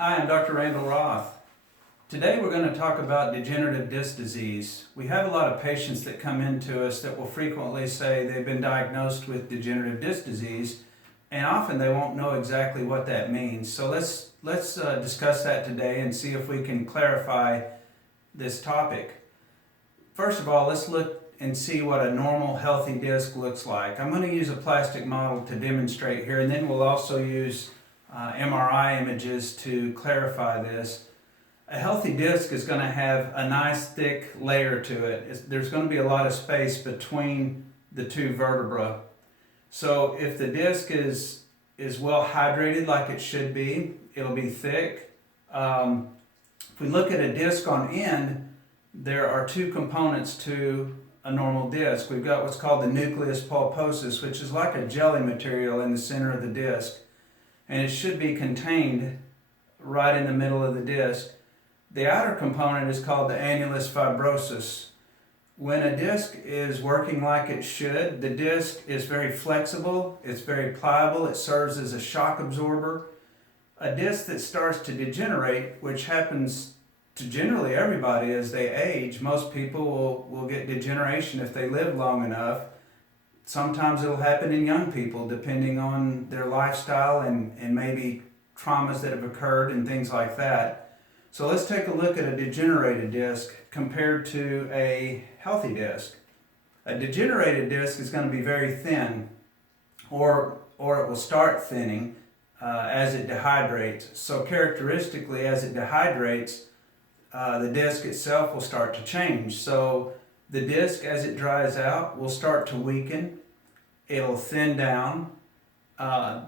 Hi, I'm Dr. Randall Roth. Today we're going to talk about degenerative disc disease. We have a lot of patients that come into us that will frequently say they've been diagnosed with degenerative disc disease, and often they won't know exactly what that means. So let's discuss that today and see if we can clarify this topic. First of all, let's look and see what a normal healthy disc looks like. I'm going to use a plastic model to demonstrate here, and then we'll also use MRI images to clarify this. A healthy disc is going to have a nice thick layer to it. There's going to be a lot of space between the two vertebrae. So if the disc is well hydrated like it should be, it'll be thick. If we look at a disc on end, there are two components to a normal disc. We've got what's called the nucleus pulposus, which is like a jelly material in the center of the disc, and it should be contained right in the middle of the disc. The outer component is called the annulus fibrosus. When a disc is working like it should, the disc is very flexible, it's very pliable, it serves as a shock absorber. A disc that starts to degenerate, which happens to generally everybody as they age, most people will get degeneration if they live long enough. Sometimes it'll happen in young people depending on their lifestyle and maybe traumas that have occurred and things like that. So let's take a look at a degenerated disc compared to a healthy disc. A degenerated disc is going to be very thin, or it will start thinning as it dehydrates. So characteristically, as it dehydrates, the disc itself will start to change. So the disc, as it dries out, will start to weaken. It'll thin down.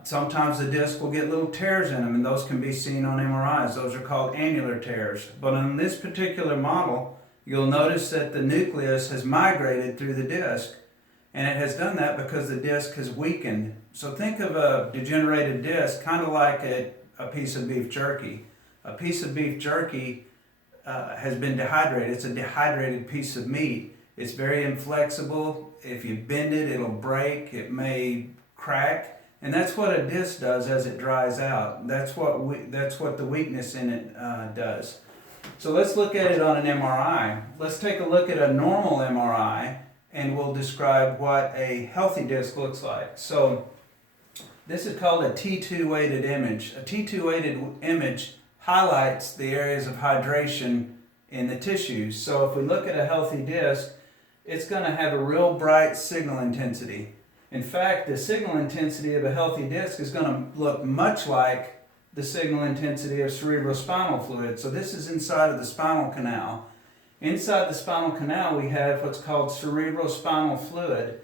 Sometimes the disc will get little tears in them, and those can be seen on MRIs. Those are called annular tears. But on this particular model, you'll notice that the nucleus has migrated through the disc, and it has done that because the disc has weakened. So think of a degenerated disc kind of like a piece of beef jerky. A piece of beef jerky has been dehydrated. It's a dehydrated piece of meat. It's very inflexible. If you bend it, it'll break. It may crack. And that's what a disc does as it dries out. That's what the weakness in it does. So let's look at it on an MRI. Let's take a look at a normal MRI, and we'll describe what a healthy disc looks like. So this is called a T2 weighted image. A T2 weighted image highlights the areas of hydration in the tissues. So if we look at a healthy disc, it's going to have a real bright signal intensity. In fact, the signal intensity of a healthy disc is going to look much like the signal intensity of cerebrospinal fluid. So this is inside of the spinal canal. Inside the spinal canal, we have what's called cerebrospinal fluid,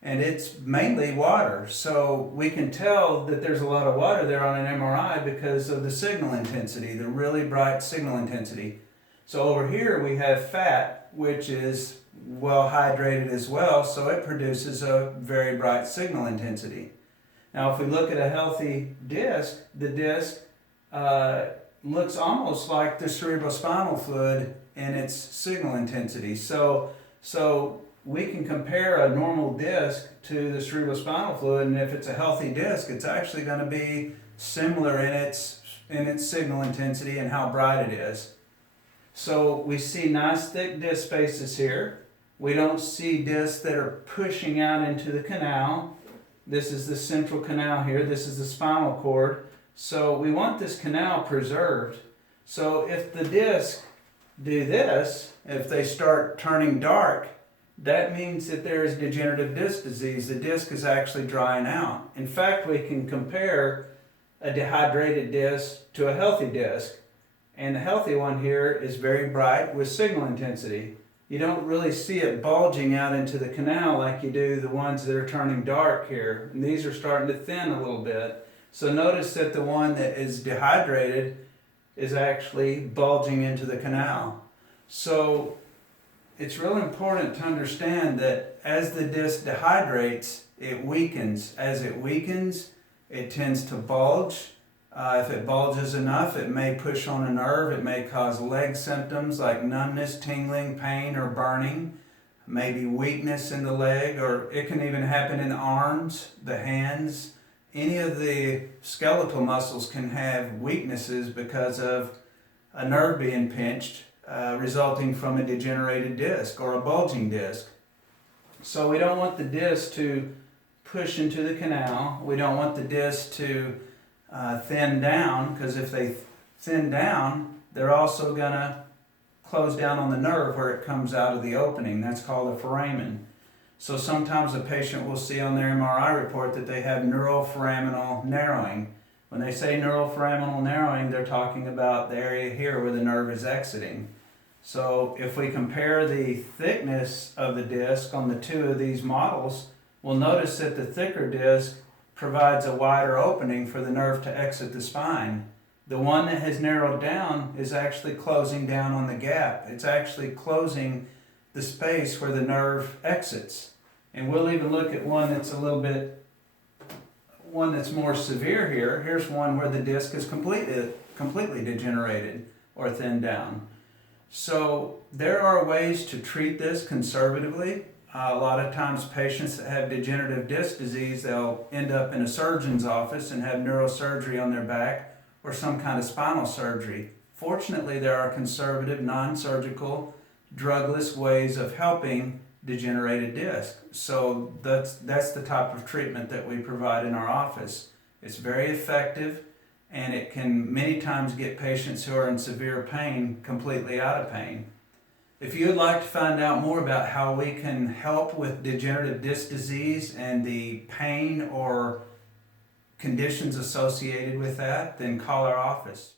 and it's mainly water. So we can tell that there's a lot of water there on an MRI because of the signal intensity, the really bright signal intensity. So over here we have fat, which is well hydrated as well, so it produces a very bright signal intensity. Now if we look at a healthy disc, the disc looks almost like the cerebrospinal fluid in its signal intensity. So we can compare a normal disc to the cerebrospinal fluid, and if it's a healthy disc, it's actually going to be similar in its signal intensity and how bright it is. So we see nice thick disc spaces here. We don't see discs that are pushing out into the canal. This is the central canal here. This is the spinal cord. So we want this canal preserved. So if the discs do this, if they start turning dark, that means that there is degenerative disc disease. The disc is actually drying out. In fact, we can compare a dehydrated disc to a healthy disc. And the healthy one here is very bright with signal intensity. You don't really see it bulging out into the canal like you do the ones that are turning dark here. And these are starting to thin a little bit. So notice that the one that is dehydrated is actually bulging into the canal. So it's really important to understand that as the disc dehydrates, it weakens. As it weakens, it tends to bulge. If it bulges enough, it may push on a nerve. It may cause leg symptoms like numbness, tingling, pain, or burning. Maybe weakness in the leg, or it can even happen in the arms, the hands, any of the skeletal muscles can have weaknesses because of a nerve being pinched, resulting from a degenerated disc or a bulging disc. So we don't want the disc to push into the canal. We don't want the disc to thin down, because if they thin down, they're also going to close down on the nerve where it comes out of the opening. That's called a foramen. So sometimes a patient will see on their MRI report that they have neuroforaminal narrowing. When they say neuroforaminal narrowing, they're talking about the area here where the nerve is exiting. So if we compare the thickness of the disc on the two of these models, we'll notice that the thicker disc provides a wider opening for the nerve to exit the spine. The one that has narrowed down is actually closing down on the gap. It's actually closing the space where the nerve exits. And we'll even look at one that's more severe here. Here's one where the disc is completely degenerated or thinned down. So there are ways to treat this conservatively. A lot of times patients that have degenerative disc disease, they'll end up in a surgeon's office and have neurosurgery on their back or some kind of spinal surgery. Fortunately, there are conservative, non-surgical, drugless ways of helping degenerated disc. So that's the type of treatment that we provide in our office. It's very effective, and it can many times get patients who are in severe pain completely out of pain. If you would like to find out more about how we can help with degenerative disc disease and the pain or conditions associated with that, then call our office.